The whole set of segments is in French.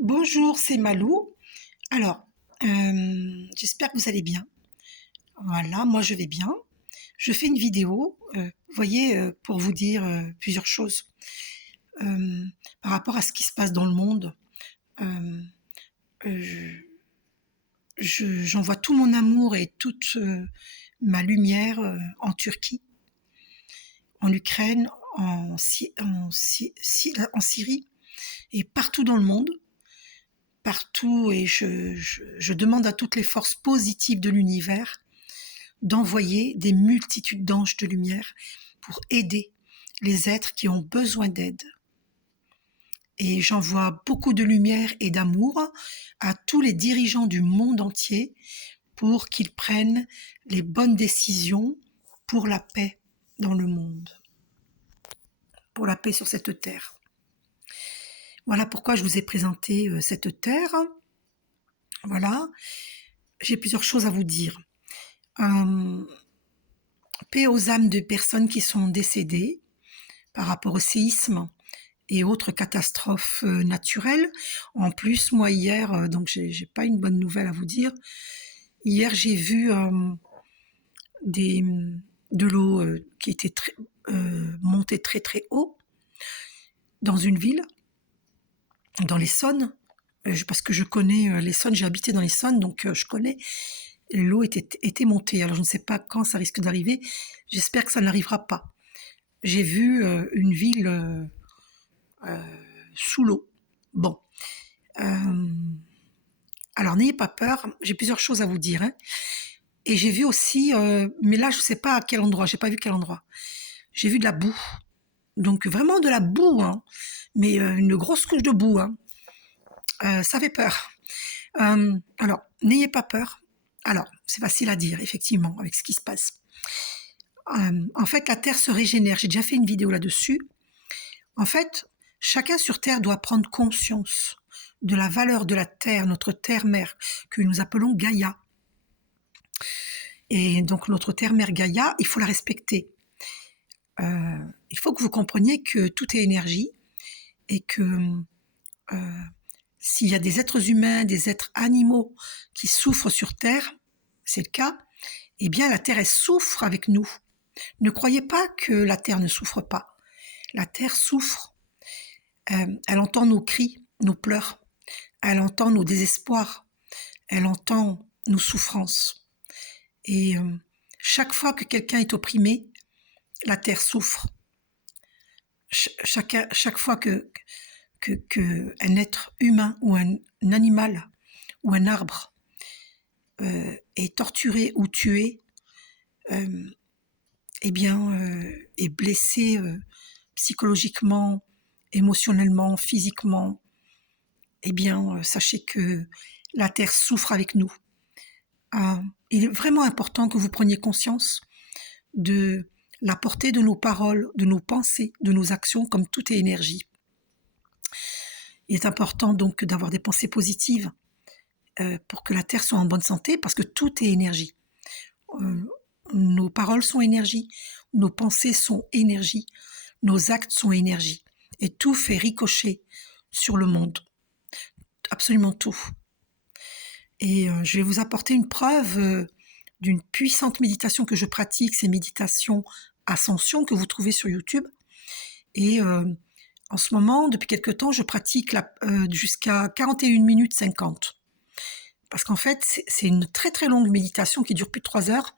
Bonjour, c'est Malou. Alors, j'espère que vous allez bien. Voilà, moi je vais bien. Je fais une vidéo, vous voyez, pour vous dire plusieurs choses euh, par rapport à ce qui se passe dans le monde. Euh, euh, J'envoie tout mon amour et toute ma lumière en Turquie, en Ukraine, en Syrie et partout dans le monde. Partout, et je demande à toutes les forces positives de l'univers d'envoyer des multitudes d'anges de lumière pour aider les êtres qui ont besoin d'aide. Et j'envoie beaucoup de lumière et d'amour à tous les dirigeants du monde entier pour qu'ils prennent les bonnes décisions pour la paix dans le monde, pour la paix sur cette terre. Voilà pourquoi je vous ai présenté cette terre. Voilà, j'ai plusieurs choses à vous dire. Euh, Paix aux âmes de personnes qui sont décédées par rapport au séisme et autres catastrophes naturelles. En plus, moi hier, donc j'ai pas une bonne nouvelle à vous dire. Hier, j'ai vu des, de l'eau qui était montée très très haut dans une ville, dans l'Essonne, parce que je connais l'Essonne, j'ai habité dans l'Essonne, donc je connais. L'eau était montée. Alors je ne sais pas quand ça risque d'arriver. J'espère que ça n'arrivera pas. J'ai vu une ville euh, sous l'eau. Bon. Euh, alors n'ayez pas peur, j'ai plusieurs choses à vous dire, hein. Et j'ai vu aussi, mais là je ne sais pas à quel endroit, j'ai pas vu quel endroit. J'ai vu de la boue, donc vraiment de la boue, hein. Mais une grosse couche de boue, hein. Ça fait peur. Alors n'ayez pas peur. Alors c'est facile à dire, effectivement, avec ce qui se passe. En fait, la Terre se régénère. J'ai déjà fait une vidéo là-dessus. En fait, chacun sur Terre doit prendre conscience de la valeur de la Terre, notre Terre-mère, que nous appelons Gaïa. Et donc notre Terre-mère Gaïa, il faut la respecter. Il faut que vous compreniez que tout est énergie et que euh, s'il y a des êtres humains, des êtres animaux qui souffrent sur Terre, c'est le cas, eh bien la Terre, elle souffre avec nous. Ne croyez pas que la Terre ne souffre pas. La Terre souffre. Elle entend nos cris, nos pleurs. Elle entend nos désespoirs. Elle entend nos souffrances. Et chaque fois que quelqu'un est opprimé, la Terre souffre. Chaque fois qu'un être humain ou un animal ou un arbre est torturé ou tué, eh bien, est blessé psychologiquement, émotionnellement, physiquement, eh bien, sachez que la Terre souffre avec nous. Il est vraiment important que vous preniez conscience de la portée de nos paroles, de nos pensées, de nos actions, comme tout est énergie. Il est important donc d'avoir des pensées positives pour que la Terre soit en bonne santé, parce que tout est énergie. Euh, nos paroles sont énergie, nos pensées sont énergie, nos actes sont énergie. Et tout fait ricocher sur le monde. Absolument tout. Et je vais vous apporter une preuve d'une puissante méditation que je pratique, c'est méditation Ascension que vous trouvez sur YouTube. Et en ce moment, depuis quelque temps, je pratique jusqu'à 41 minutes 50. Parce qu'en fait, c'est une très très longue méditation qui dure plus de 3 heures.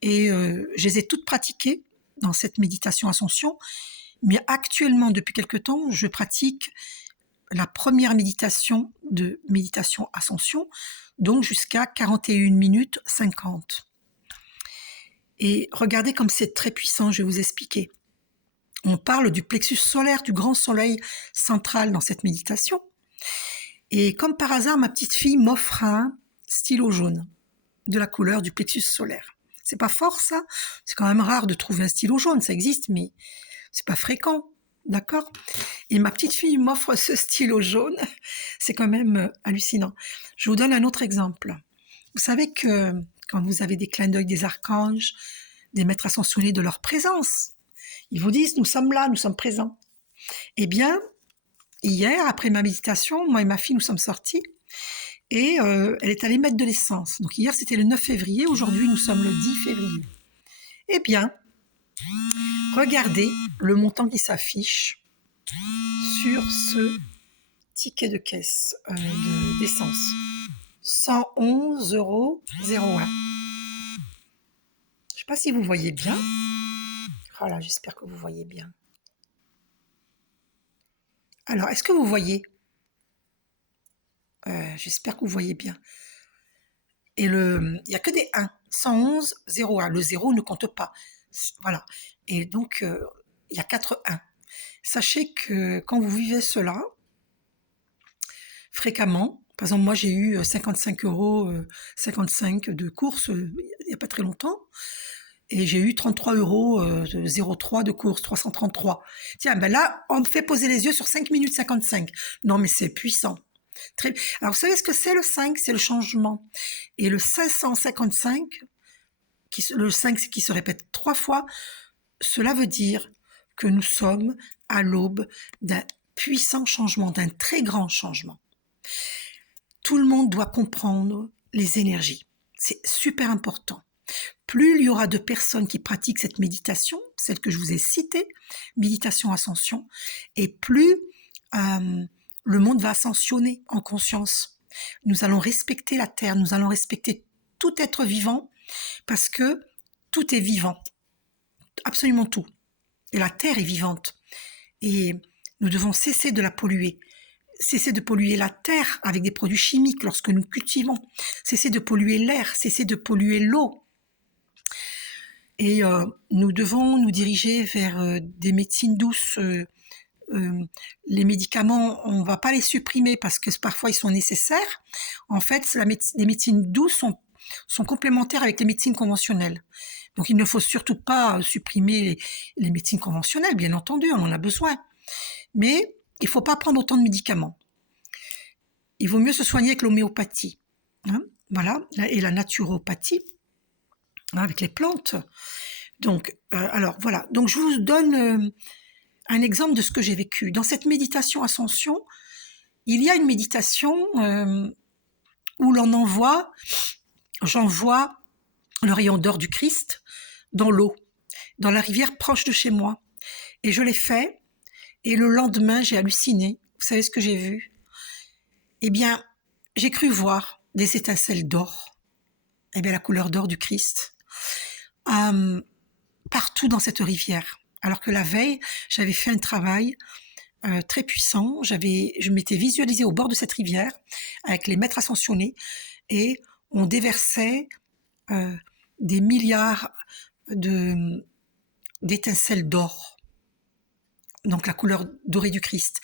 Et je les ai toutes pratiquées dans cette méditation Ascension. Mais actuellement, depuis quelque temps, je pratique la première méditation de méditation Ascension, donc jusqu'à 41 minutes 50. Et regardez comme c'est très puissant, je vais vous expliquer. On parle du plexus solaire, du grand soleil central dans cette méditation. Et comme par hasard, ma petite fille m'offre un stylo jaune de la couleur du plexus solaire. C'est pas fort ça? C'est quand même rare de trouver un stylo jaune, ça existe, mais c'est pas fréquent. D'accord? Et ma petite fille m'offre ce stylo jaune. C'est quand même hallucinant. Je vous donne un autre exemple. Vous savez que quand vous avez des clins d'œil des archanges, des maîtres ascensionnés de leur présence, ils vous disent, nous sommes là, nous sommes présents. Eh bien, hier, après ma méditation, moi et ma fille, nous sommes sortis et elle est allée mettre de l'essence. Donc hier, c'était le 9 février, aujourd'hui, nous sommes le 10 février. Eh bien, regardez le montant qui s'affiche sur ce ticket de caisse d'essence. 111,01 €. Je ne sais pas si vous voyez bien. Voilà, j'espère que vous voyez bien. Alors, est-ce que vous voyez? J'espère que vous voyez bien. Et il n'y a que des 1. 111,01. Le 0 ne compte pas. Voilà. Et donc, il y a 4 1. Sachez que quand vous vivez cela, fréquemment, par exemple, moi j'ai eu 55,55 € de course il n'y a pas très longtemps, et j'ai eu 33,03 € de course, 333. Tiens, ben là, on me fait poser les yeux sur 5 minutes 55. Non, mais c'est puissant. Alors, vous savez ce que c'est le 5? C'est le changement. Et le 555, le 5 qui se répète 3 fois, cela veut dire que nous sommes à l'aube d'un puissant changement, d'un très grand changement. Tout le monde doit comprendre les énergies. C'est super important. Plus il y aura de personnes qui pratiquent cette méditation, celle que je vous ai citée, méditation ascension, et plus le monde va ascensionner en conscience. Nous allons respecter la terre, nous allons respecter tout être vivant, parce que tout est vivant, absolument tout. Et la terre est vivante. Et nous devons cesser de la polluer. Cesser de polluer la terre avec des produits chimiques lorsque nous cultivons. Cesser de polluer l'air, cesser de polluer l'eau. Et nous devons nous diriger vers des médecines douces. Les médicaments, on ne va pas les supprimer parce que parfois ils sont nécessaires. En fait, les médecines douces sont complémentaires avec les médecines conventionnelles. Donc il ne faut surtout pas supprimer les médecines conventionnelles, bien entendu, on en a besoin. Mais il ne faut pas prendre autant de médicaments. Il vaut mieux se soigner avec l'homéopathie, hein, voilà, et la naturopathie, hein, avec les plantes. Donc, alors voilà, donc je vous donne un exemple de ce que j'ai vécu. Dans cette méditation ascension, il y a une méditation où j'envoie le rayon d'or du Christ dans l'eau, dans la rivière proche de chez moi. Et je l'ai fait, et le lendemain, j'ai halluciné. Vous savez ce que j'ai vu? Eh bien, j'ai cru voir des étincelles d'or. Eh bien, la couleur d'or du Christ. Partout dans cette rivière. Alors que la veille, j'avais fait un travail très puissant. Je m'étais visualisée au bord de cette rivière avec les maîtres ascensionnés et on déversait des milliards d'étincelles d'or. Donc la couleur dorée du Christ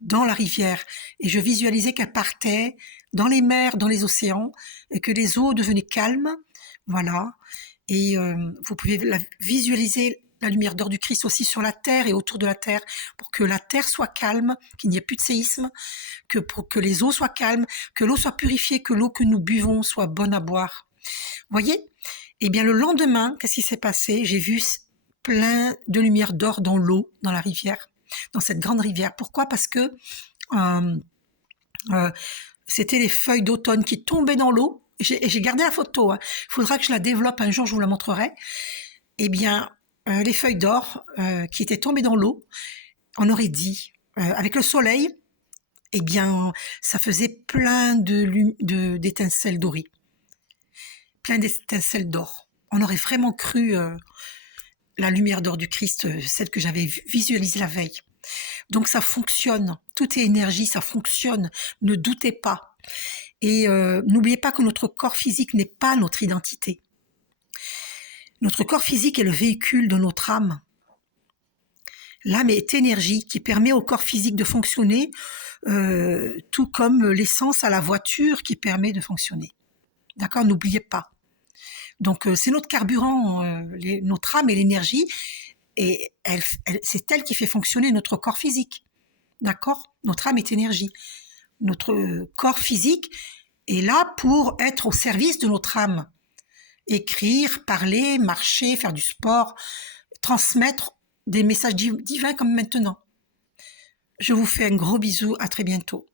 dans la rivière. Et je visualisais qu'elle partait dans les mers, dans les océans, et que les eaux devenaient calmes. Voilà. Et vous pouvez visualiser la lumière d'or du Christ aussi sur la terre et autour de la terre, pour que la terre soit calme, qu'il n'y ait plus de séisme, pour que les eaux soient calmes, que l'eau soit purifiée, que l'eau que nous buvons soit bonne à boire. Voyez? Eh bien, le lendemain, qu'est-ce qui s'est passé? J'ai vu plein de lumière d'or dans l'eau, dans la rivière, dans cette grande rivière. Pourquoi? Parce que c'était les feuilles d'automne qui tombaient dans l'eau. J'ai gardé la photo. Il faudra que je la développe un jour, je vous la montrerai. Eh bien, les feuilles d'or qui étaient tombées dans l'eau, on aurait dit, avec le soleil, eh bien, ça faisait plein d'étincelles dorées. Plein d'étincelles d'or. On aurait vraiment cru la lumière d'or du Christ, celle que j'avais visualisée la veille. Donc ça fonctionne, tout est énergie, ça fonctionne, ne doutez pas. Et n'oubliez pas que notre corps physique n'est pas notre identité. Notre corps physique est le véhicule de notre âme. L'âme est énergie qui permet au corps physique de fonctionner, tout comme l'essence à la voiture qui permet de fonctionner. D'accord? N'oubliez pas. Donc c'est notre carburant, notre âme et l'énergie, et c'est elle qui fait fonctionner notre corps physique. D'accord? Notre âme est énergie. Notre corps physique est là pour être au service de notre âme. Écrire, parler, marcher, faire du sport, transmettre des messages divins comme maintenant. Je vous fais un gros bisou, à très bientôt.